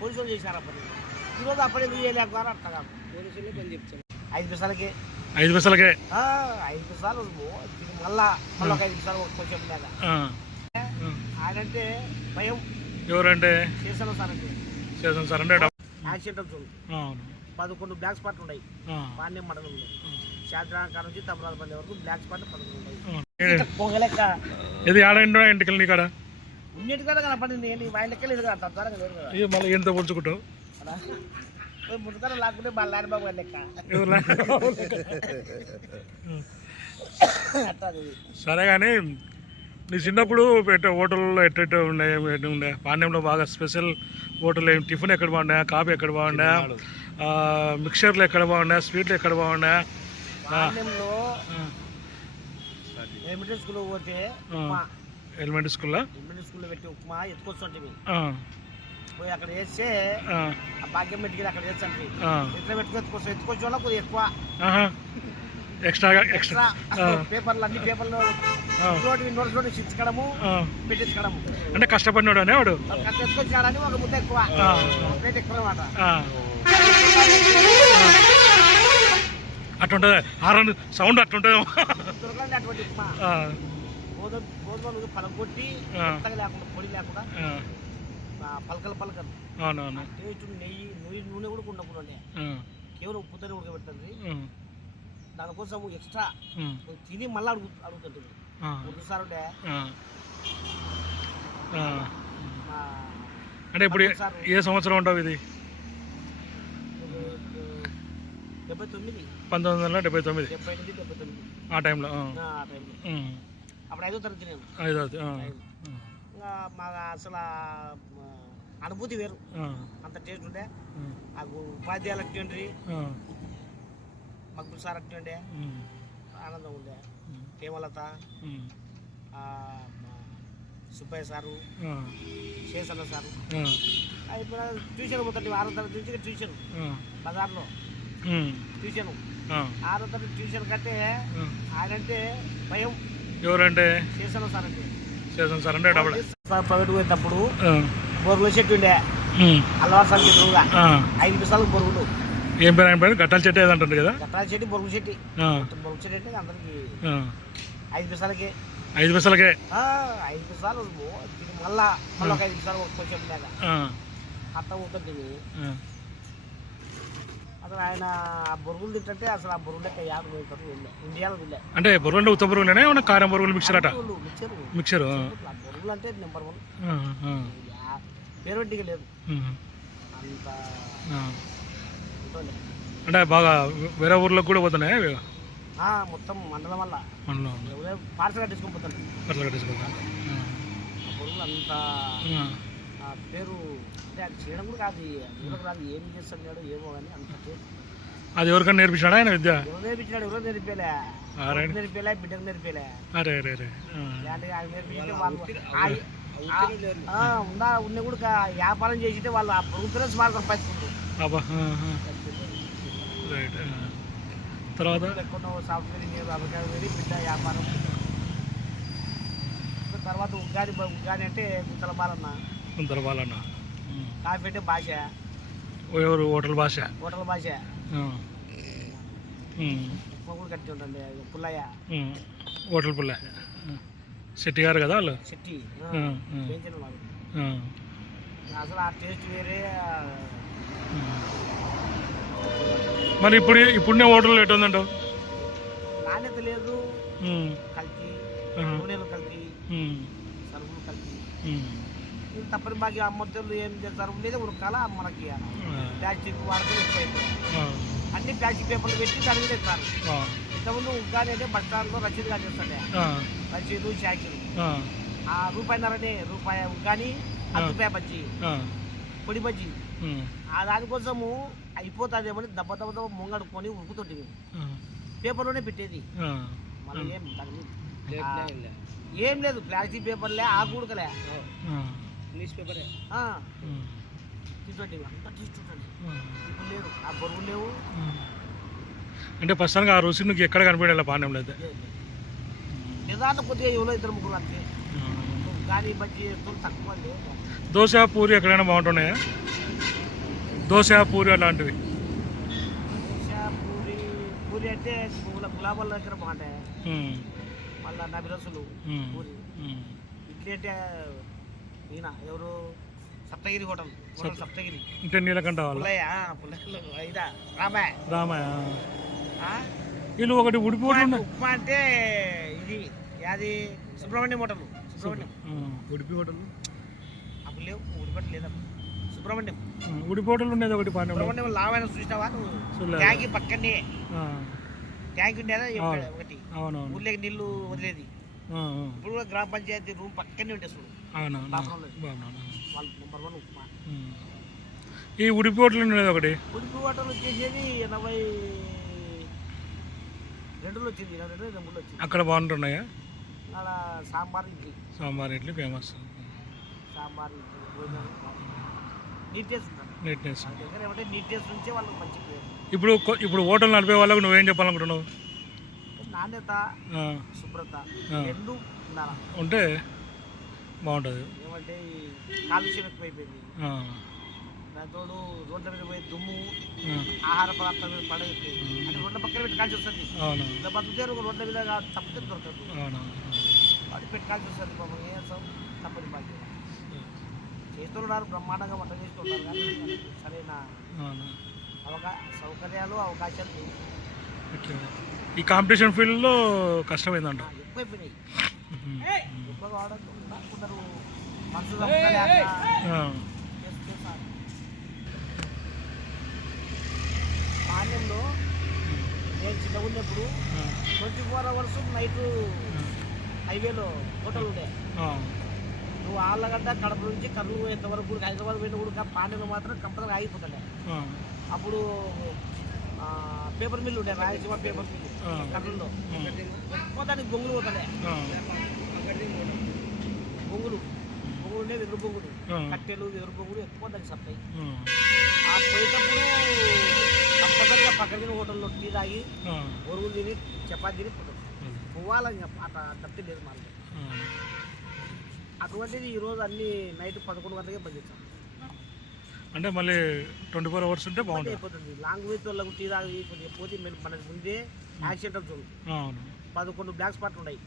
పోలీసులు చేశారు అప్పటి ఈరోజు అప్పుడు ఎందుకు చేయలేకపోయారు అర్థం కాదు. పోలీసులు పని చెప్తాను ఐదు నిమిషాలకి. ఐదు పైసలకే ఆ, ఐదు నిమిషాలు దీన్ని మళ్ళా మళ్ళీ ఒక ఐదు నిమిషాలు ఒక కొంచెం మీద ఆ. ఆయన అంటే భయం. ఎవరంటే? చేశాను సార్ అంటే. చేసాం సార్ అంటే యాక్సిడెంట్ అవుతుంది. అవును. పదకొండు బ్లాక్ స్పాట్లు ఉన్నాయి. ఆ. పాండ్యం మండలంలో శాంతిరాణ నుంచి తమరాలపల్లి వరకు బ్లాక్ స్పాట్ పదకొండు ఉన్నాయి. పొగలెక్క ఇది ఆడండి ఇంటికి నీ కాడ? కనపడింది. ఏంటి లేదు కదా ఇక మళ్ళీ ఎంత లాక్కుంటే బాబు గారి లెక్క. అట్లా అది. సరే కానీ నీ చిన్నప్పుడు పెట్టే హోటల్లో ఎట్ట ఉండే ఎట్ట ఉండే పాండ్యంలో బాగా స్పెషల్ హోటల్ ఏం? టిఫిన్ ఎక్కడ బాగుండే కాఫీ ఎక్కడ బాగుండే ఆ, మిక్చర్లు ఎక్కడ బాగుండే స్వీట్లు ఎక్కడ బాగుండే ఎలిమెంటరీ స్కూల్ పోతే ఎలిమెంటరీ స్కూల్లో ఎలిమెంటరీ స్కూల్లో పెట్టి ఉప్మా ఎత్తుకొస్తుంటే ఆ, పోయి అక్కడ వేస్తే ఆ, భాగ్యం పెట్టుకుని అక్కడ ఆ. ఎట్లా పెట్టుకుని ఎత్తుకొస్తాం ఎత్తుకొచ్చే వాళ్ళ కొద్దిగా ఎక్కువ. ఎక్స్ట్రా ఎక్స్ట్రా పేపర్లు అన్ని పేపర్లు. నోటి నోట్స్ నోటి ఇచ్చుకోవడము ఆ. పెట్టించుకోవడము అంటే కష్టపడినాడు అనే వాడు ఎత్తుకొచ్చాడని ఒక ముద్ద ఎక్కువ. ప్లేట్ ఎక్కువ అనమాట. ఆ. అట్టుంటుంది. హారన్ సౌండ్ అట్టుంటుంది అటువంటి గోధుమ పలగొట్టి. మెత్తగా లేకుండా పొడి లేకుండా పలకలు పలకలు. టేస్ట్ నెయ్యి నూనె నూనె కూడా ఉండకుండా ఆ, కేవలం ఉప్పుతోనే ఉడకబెడుతుంది ఆ, దానికోసం ఎక్స్ట్రా తిని మళ్ళీ అడుగు అడుగుతుంటుంది. ఉండే అంటే ఇప్పుడు ఏ సంవత్సరం ఉంటావు ఇది? డెబ్బై తొమ్మిది. పంతొమ్మిది వందల డెబ్బై తొమ్మిది. ఆ టైంలో ఆ. టైంలో. అప్పుడు ఐదో తరగతి నేను ఐదో. ఇంకా మా అసలు అనుభూతి వేరు. అంత టేస్ట్ ఉండే. ఆ ఉపాధ్యాయులు అట్టుండ్రి. మక్బుల్ సార్ అట్టుండే. ఆనందం ఉండే. హేమలత సుబ్బయ్య సారు. శేషన్న సారు. ఇప్పుడు ట్యూషన్ పోతుంది ఆరో తరగతి నుంచి ట్యూషన్. బజార్లో. ట్యూషన్. ఆరో తరగతి ట్యూషన్ కంటే ఆ. ఆయన అంటే భయం ఎవరంటే? శేషన్న సార్ అంటే. డబ్బులు ప్రైవేట్ పోయేటప్పుడు ఆ. బొరుగుల చెట్టు ఉండే. అల్లవారు సార్ ఆ. ఐదు నిమిషాలకు బొరుగులు ఏం పేరు ఆయన పేరు? గట్టాల చెట్టు ఏదంటుంది కదా. గట్రా చెట్టు బొరుగు చెట్టు. బొరుగు చెట్టు అంటే అందరికి. ఐదు నిమిషాలకి. ఐదు పైసలకే ఆ, ఐదు నిమిషాలు మళ్ళా మళ్ళీ ఒక ఐదు నిమిషాలు కొంచెం మీద ఆ. అసలు ఆయన ఆ బొరుగులు తింటే అసలు ఆ బొరుగులు లెక్క యాభై ఇండియాలో తిండే అంటే బొరుగులు ఉత్త బొరుగులేనే ఏమన్నా కారం బొరుగులు మిక్చర్ అట? మిక్చరు. మిక్చర్ ఆ. బొరుగులు అంటే నెంబర్ వన్. ఆ. ఆ. యా- పేరు పెట్టిగా లేదు. అంత అంటే బాగా వేరే ఊర్లకు కూడా పోతున్నాయి మొత్తం మండలం వల్ల. ఎవరైనా పార్సల్ కట్టించుకొని పోతారు అట్లా కట్టేసుకోవాలి ఆ బొరుగులు అంత పేరు అంటే అది చేయడం కూడా కాదు ఎవరికి రాదు ఏం చేస్తున్నాడు ఏమో కానీ అంత అది ఎవరికైనా నేర్పించాడా ఆయన విద్య? ఎవరు నేర్పించాడు ఎవరో నేర్పేలే అరే ఎవరు నేర్పేలే బిడ్డకు నేర్పేలే అరే అరే అరే. ఆ. ఇలాంటి ఆయన నేర్పించితే వాళ్ళు ఆ- ఆ, ఉందా ఉన్న కూడా కా- వ్యాపారం చేసితే వాళ్ళు ఆ అబ్బా ఆ, ఆ. రైట్ ఆ. తర్వాత? ఎక్కడో సాఫ్ట్వేర్ ఇంజనీర్ అమెరికా వెళ్ళి బిడ్డ వ్యాపారం తర్వాత ఉగ్గాని ఉగ్గాని అంటే గుంతల బాలన్న కొందరు వాళ్ళన్న కాఫీ భాష. ఎవరు? హోటల్ భాష? హోటల్ భాష. కట్టి ఉంటుంది పుల్లయ్య. హోటల్ పుల్ల శెట్టి గారు కదా వాళ్ళు. అసలు ఆ టేస్ట్ వేరే. మరి ఇప్పుడు ఇప్పుడునే హోటల్ ఎటు ఉందంటావు? నాణ్యత లేదు. కల్తీ. నూనెలు కల్తీ. సరుకులు కల్తీ. తప్పని బాగా అమ్మతులు ఏం చేస్తారు లేదా ఉరకాల మనకి ఆ. ప్లాస్టిక్ వాడకం ఎక్కువైపోయింది ఆ. అన్ని ప్లాస్టిక్ పేపర్లు పెట్టి దాని మీద ఇస్తారు ఆ. ఇంతకుముందు ఉగ్గాని అంటే బస్ స్టాండ్లో రసీదు కాజేస్తాడే ఆ. రసీదు షాకిలు ఆ. ఆ రూపాయిన్నరనే రూపాయి ఉగ్గాని రూపాయి బజ్జీ ఆ. పొడి బజ్జీ. ఆ దానికోసము అయిపోతుందేమని దెబ్బ దెబ్బ దెబ్బ ముంగడుకొని ఉరుకుతుంటివి ఆ. పేపర్లోనే పెట్టేది ఆ. మళ్ళీ ఏం ఆ, ఏం లేదు ప్లాస్టిక్ పేపర్లే ఆ కూడకలే ఆ. న్యూస్ పేపరే అంతా తీసుకుంటాను ఆ. ఇప్పుడు లేదు ఆ బరువు లేవు. అంటే ప్రస్తుతానికి ఆ రుచి నీకు ఎక్కడ కనిపించాలి పాండ్యంలో అయితే నిదానం కొద్దిగా ఎవరో ఇద్దరు ముగ్గురు అంతే. కానీ బజ్జీ వేస్తున్నారు తక్కువ లేదు దోశ పూరి ఎక్కడైనా బాగుంటున్నాయా? దోశ పూరి అలాంటివి. దోశ పూరి పూరి అంటే గులా- గులాబాల దగ్గర బాగుంటాయి? ఉమ్, మళ్ళీ నబిరసులు పూరి. ఇడ్లీ అంటే ఈయన ఎవరు? Saptagiri hotel hotel Saptagiri. అంటే నీలకంఠ పుల్లయ్య ఆ, పుల్లయ్య ఇదా రామాయ్ రామయ్య ఆ? వీళ్ళు ఒకటి ఉడిపి ఉప్మా హోటల్ అంటే- ఉన్నాయి ఉప్మా అంటే ఇది అది సుబ్రహ్మణ్యం హోటల్ సుబ్రహ్మణ్యం. ఉడిపి హోటల్? అప్పుడు లేవు ఊడిపట్టు లేదా సుబ్రహ్మణ్యం. హోటల్ ఉండేది ఒకటి సుబ్రహ్మణ్యం లావైన చూసినావా. ట్యాంక్ పక్కనే. ట్యాంక్ ఉండేదా? ఒకటి. ఊర్లోకి నీళ్ళు వదిలేది. ఇప్పుడు కూడా గ్రామ పంచాయతీ రూమ్ పక్కనే ఉంటాయి చూడు. వాళ్ళ నెంబర్ వన్ ఉప్మా. ఈ ఉడిపి హోటల్ ఉండేది ఒకటి? ఉడిపి హోటల్ వచ్చేసేది ఎనభై రెండులో వచ్చింది రెండు మూడులో వచ్చింది. అక్కడ బాగుంటున్నాయా అక్కడ సాంబార్ ఇడ్లీ. సాంబార్ ఇడ్లీ ఫేమస్. సాంబార్ ఇడ్లీ నీట్నెస్ దగ్గర ఏమంటే నీట్ టేస్ట్ నుంచే వాళ్ళకి మంచి ఇప్పుడు ఇప్పుడు హోటల్ నడిపే వాళ్ళకు నువ్వేం చెప్పాలనుకుంటున్నావు? నాణ్యత శుభ్రత. రెండు ఉంటే బాగుంటుంది. ఏమంటే ఈ కాలుష్యం ఎక్కువైపోయింది. ఆ, దాంతో రోడ్ల మీద పోయి దుమ్ము ఆహార పదార్థాల మీద పడేది అంటే రోడ్ల పక్కన పెట్టుకాల్సి వస్తుంది. అవును. ఇలా బతుకుతే ఒక రోడ్ల మీద తప్పితే దొరకదు. అవును. వాటి పెట్టుకాల్సి వస్తుంది పాపం. ఏం చేస్తాం? తప్పని బాధ్యత. చేస్తున్నారు బ్రహ్మాండంగా వంట చేస్తున్నారు కానీ సరైన అవకా సౌకర్యాలు అవకాశాలు. ఈ కాంపిటీషన్ ఫీల్డ్లో కష్టమైందంట. ఎక్కువైపోయినాయి. కొందరు చేస్తే సార్ మాన్యంలో నేను చిన్నగా ఉన్నప్పుడు ట్వంటీ ఫోర్ అవర్స్ నైట్ హైవేలో హోటల్ ఉండే. ఆ, నువ్వు ఆళ్ళగడ్డ కడప నుంచి కర్నూలు పోయేంత వరకు కూడా హైదరాబాద్ పోయిన కూడా పాండ్యంలో మాత్రం కంపల్సరీ ఆగిపోతుండే అప్పుడు ఆ, పేపర్ మిల్లు ఉండే రాయలసీమ పేపర్ మిల్లు ఆ. కర్నూలులో. ఎక్కువ దానికి బొంగులు పోతుండే బొంగులు. బొంగులు ఉండే వెదురు బొంగులు. కట్టెలు వెదురు బొంగులు ఎక్కువ దానికి సప్లై ఆ, పోయేటప్పుడు కంపల్సరిగా పక్కన హోటల్లో టీ తాగి ఆ, ఒరుగులు తిని చపాతీ తిని పోతాం. పోవాలని అట్లా తప్పి లేదు మనకి. అటువంటిది ఈరోజు అన్ని నైట్ పదకొండు గంటలకే పనిచేస్తాం అంటే మళ్ళీ ట్వంటీ ఫోర్ అవర్స్ ఉంటే బాగుంటుంది. అయిపోతుంది. లాంగ్ వేత్ వాళ్ళకు టీ తాగి కొద్దిగా పోతే మేము మనకి ముందే యాక్సిడెంట్ అవుతుంది. పదకొండు బ్లాక్ స్పాట్లు ఉన్నాయి.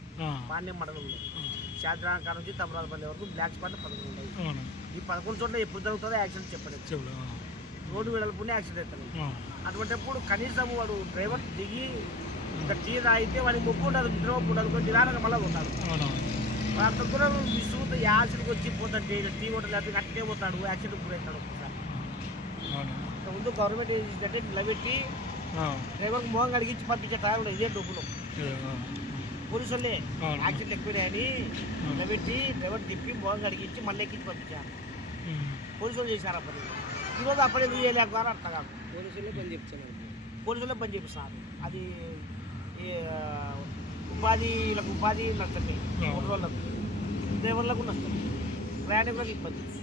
పాండ్యం మండలంలో. శాద్రాన్ కాడ నుంచి తమరాలపల్లి వరకు బ్లాక్ స్పాట్లు పదకొండు ఉన్నాయి ఈ పదకొండు చోట్ల ఎప్పుడు జరుగుతుందో యాక్సిడెంట్ చెప్పలేదు. రోడ్డు వెడల్పునే యాక్సిడెంట్ అవుతుంది అటువంటిప్పుడు కనీసం వాడు డ్రైవర్ దిగి ఇంకా టీ తాగితే వాడికి ముప్పు ఉండదు నిద్ర ముప్పు ఉండదు కొంచెం నిదానంగా మళ్ళీ పోతాడు. అంత దూరం విసుగుతూ యాక్సిడెంట్కి వచ్చి పోతాడు టీ హోటల్ లేకపోతే అట్టే పోతాడు యాక్సిడెంట్ గురవుతాడు ఇంత ముందు గవర్నమెంట్ ఏం చేసిందంటే నిలబెట్టి డ్రైవర్కి మోహం అడిగించి పంపించే టైం కూడా ఇదే డబ్బులు. ఇదే, ఆ, పోలీసు వాళ్ళే అవును. యాక్సిడెంట్ ఎక్కువని నిలబెట్టి డ్రైవర్ తిప్పి మోహం అడిగించి మళ్ళీ ఎక్కించి పంపించారు. ఉమ్, పోలీసు వాళ్ళు చేశారు అప్పటి ఈరోజు అప్పటి ఎందుకు చేయలేకపోయారు అర్థం కాదు. పోలీసులే పని చెప్తున్నారు పోలీసులే పని చేపిస్తారు అది ఈ, ఆ, ఉపాధిలకు ఉపాధి నష్టమే. మూడు రోజులకు డ్రైవర్లకు నష్టం ప్రయాణికులకు ఇబ్బంది.